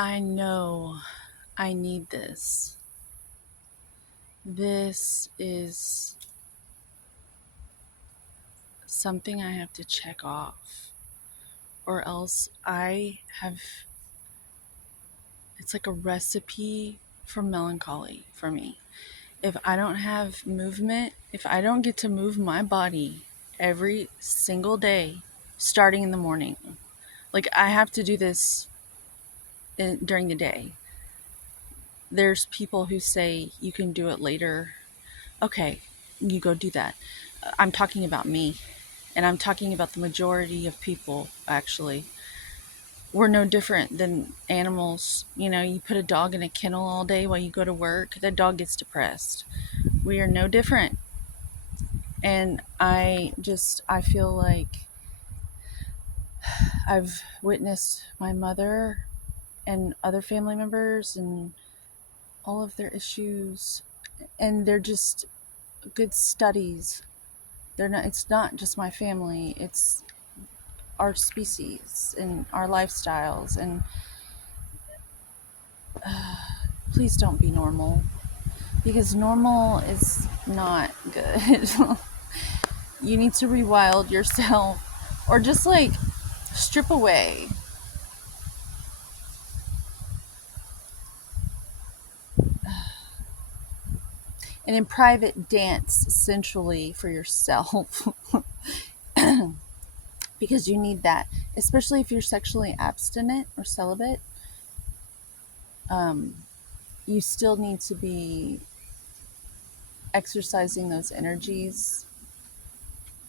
I know I need this. This is something I have to check off, or else it's like a recipe for melancholy for me. If I don't have movement, if I don't get to move my body every single day, starting in the morning, like I have to do this during the day. There's people who say you can do it later. Okay, you go do that. I'm talking about me, and I'm talking about the majority of people, actually. We're no different than animals. You put a dog in a kennel all day while you go to work, that dog gets depressed. We are no different. And I feel like I've witnessed my mother and other family members and all of their issues, and they're just good studies. It's not just my family, it's our species and our lifestyles. And please don't be normal, because normal is not good. You need to rewild yourself, or just like strip away. And in private, dance sensually for yourself. Because you need that, especially if you're sexually abstinent or celibate. You still need to be exercising those energies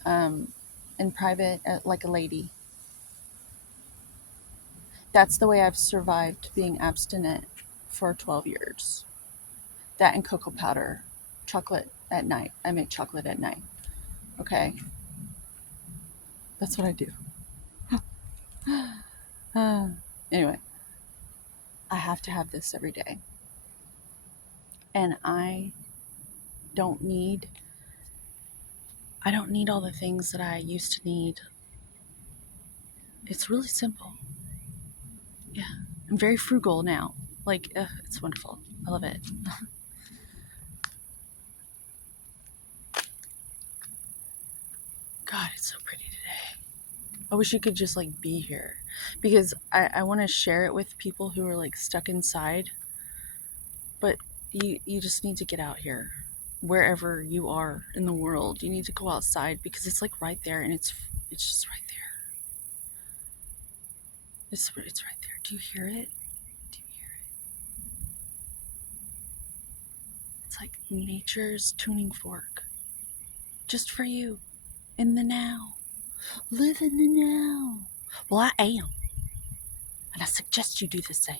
in private, like a lady. That's the way I've survived being abstinent for 12 years. That and cocoa powder, chocolate at night. I make chocolate at night. Okay, that's what I do. Anyway, I have to have this every day, and don't need I don't need all the things that I used to need. It's really simple. Yeah, I'm very frugal now. Like, it's wonderful. I love it. God, it's so pretty today. I wish you could just like be here, because I want to share it with people who are like stuck inside. But you just need to get out here, wherever you are in the world. You need to go outside, because it's like right there, and it's just right there. It's right there. Do you hear it? Do you hear it? It's like nature's tuning fork, just for you, in the now. Live in the now. Well, I am, and I suggest you do the same.